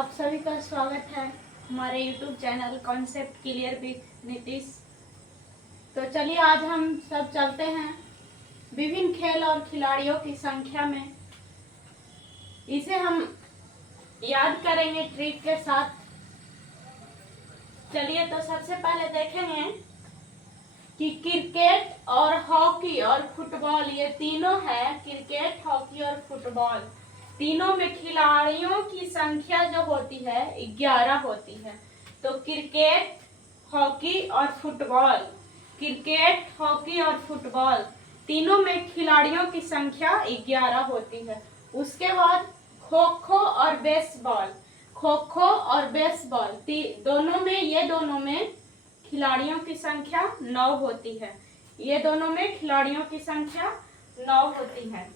आप सभी का स्वागत है हमारे YouTube channel concept clear with Nitish. तो चलिए आज हम सब चलते हैं विभिन्न खेल और खिलाड़ियों की संख्या में। इसे हम याद करेंगे ट्रिक के साथ। चलिए तो सबसे पहले देखेंगे कि क्रिकेट और हॉकी और फुटबॉल, ये तीनों है, क्रिकेट, हॉकी और फुटबॉल, तीनों में खिलाड़ियों की संख्या जो होती है 11 होती है। तो क्रिकेट, हॉकी और फुटबॉल, क्रिकेट, हॉकी और फुटबॉल तीनों में खिलाड़ियों की संख्या 11 होती है। उसके बाद खो खो और बेसबॉल, खो खो और बेसबॉल दोनों में खिलाड़ियों की संख्या 9 होती है। ये दोनों में खिलाड़ियों की संख्या 9 होती है।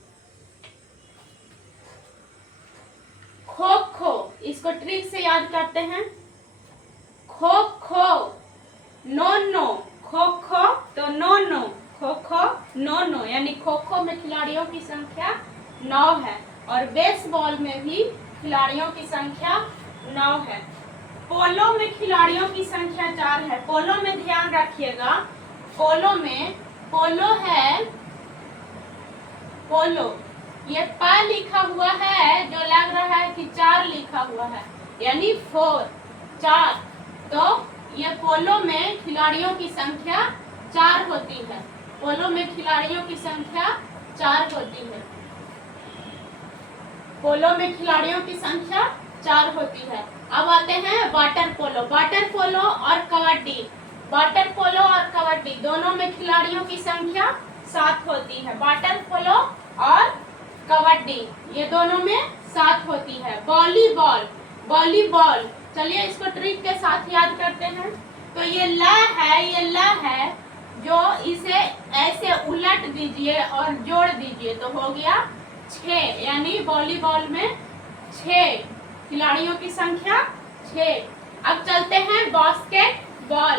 खो खो, इसको ट्रिक से याद करते हैं। खो खो नो, खो खो तो नो, खो खो नो, यानी खो खो में खिलाड़ियों की संख्या 9 है और बेसबॉल में भी खिलाड़ियों की संख्या 9 है। पोलो में खिलाड़ियों की संख्या 4 है। पोलो में ध्यान रखिएगा, पोलो है, पोलो ये प लिखा हुआ है जो लग रहा है कि 4 लिखा हुआ है, यानी 4। तो ये पोलो में खिलाड़ियों की संख्या 4 होती है। पोलो में खिलाड़ियों की संख्या 4 होती है। पोलो में खिलाड़ियों की संख्या 4 होती है। अब आते हैं वाटर पोलो। वाटर पोलो और कबड्डी, वाटर पोलो और कबड्डी दोनों में खिलाड़ियों की संख्या 7 होती है। वाटर पोलो और कबड्डी ये दोनों में 7 होती है। वॉलीबॉल, चलिए इसको ट्रिक के साथ याद करते हैं। तो ये ल है जो इसे ऐसे उलट दीजिए और जोड़ दीजिए तो हो गया 6, यानी वॉलीबॉल में 6 खिलाड़ियों की संख्या 6। अब चलते हैं बास्केटबॉल,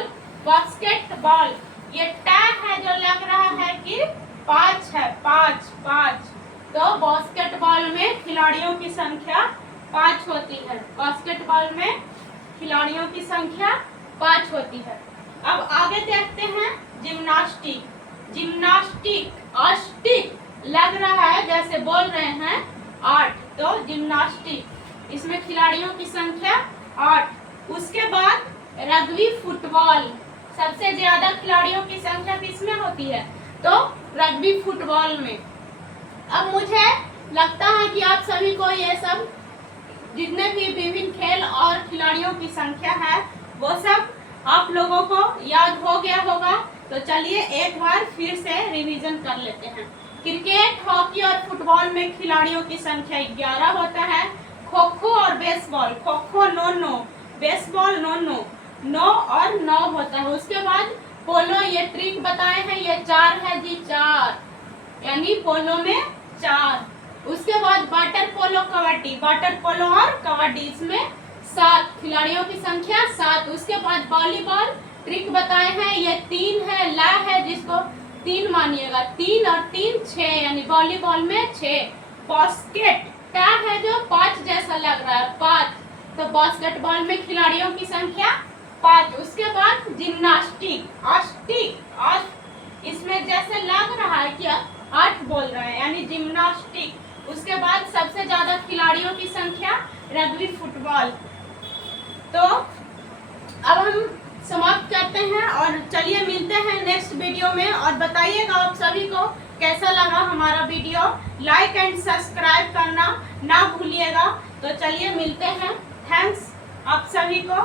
ये टा है जो लग रहा है कि 5 है, 5। तो बास्केटबॉल में खिलाड़ियों की संख्या 5 होती है। बास्केटबॉल में खिलाड़ियों की संख्या 5 होती है। अब आगे देखते हैं जिम्नास्टिक लग रहा है जैसे बोल रहे हैं 8, तो जिम्नास्टिक इसमें खिलाड़ियों की संख्या 8। उसके बाद रग्बी फुटबॉल, सबसे ज्यादा खिलाड़ियों की संख्या किसमें होती है? तो रग्बी फुटबॉल में। अब मुझे लगता है कि आप सभी को ये सब जितने भी विभिन्न खेल और खिलाड़ियों की संख्या है वो सब आप लोगों को याद हो गया होगा। तो चलिए एक बार फिर से रिवीजन कर लेते हैं। क्रिकेट, हॉकी और फुटबॉल में खिलाड़ियों की संख्या 11 होता है। खो खो और बेसबॉल, खो खो 9, बेसबॉल 9 और 9 होता है। उसके बाद पोलो, ये ट्रिक बताए हैं, ये 4 है जी, 4 यानी पोलो में 4। उसके बाद वाटर पोलो और कबड्डी इसमें 7 खिलाड़ियों की संख्या 7। उसके बाद वॉलीबॉल ट्रिक बताए हैं, ये 3 है, ला है जिसको 3 मानिएगा, 3 और 3 6, यानी वॉलीबॉल में 6। बास्केट टा है जो 5 जैसा लग रहा है, 5, तो बास्केटबॉल में खिलाड़ियों की संख्या 5। उसके बाद जिम्नास्टिक, इसमें जैसे लग रहा है कि 8 बोल रहे हैं, यानी जिम्नास्टिक। उसके बाद सबसे ज्यादा खिलाड़ियों की संख्या रग्बी फुटबॉल। तो अब हम समाप्त करते हैं और चलिए मिलते हैं नेक्स्ट वीडियो में। और बताइएगा आप सभी को कैसा लगा हमारा वीडियो, लाइक एंड सब्सक्राइब करना ना भूलिएगा। तो चलिए मिलते हैं। थैंक्स आप सभी को।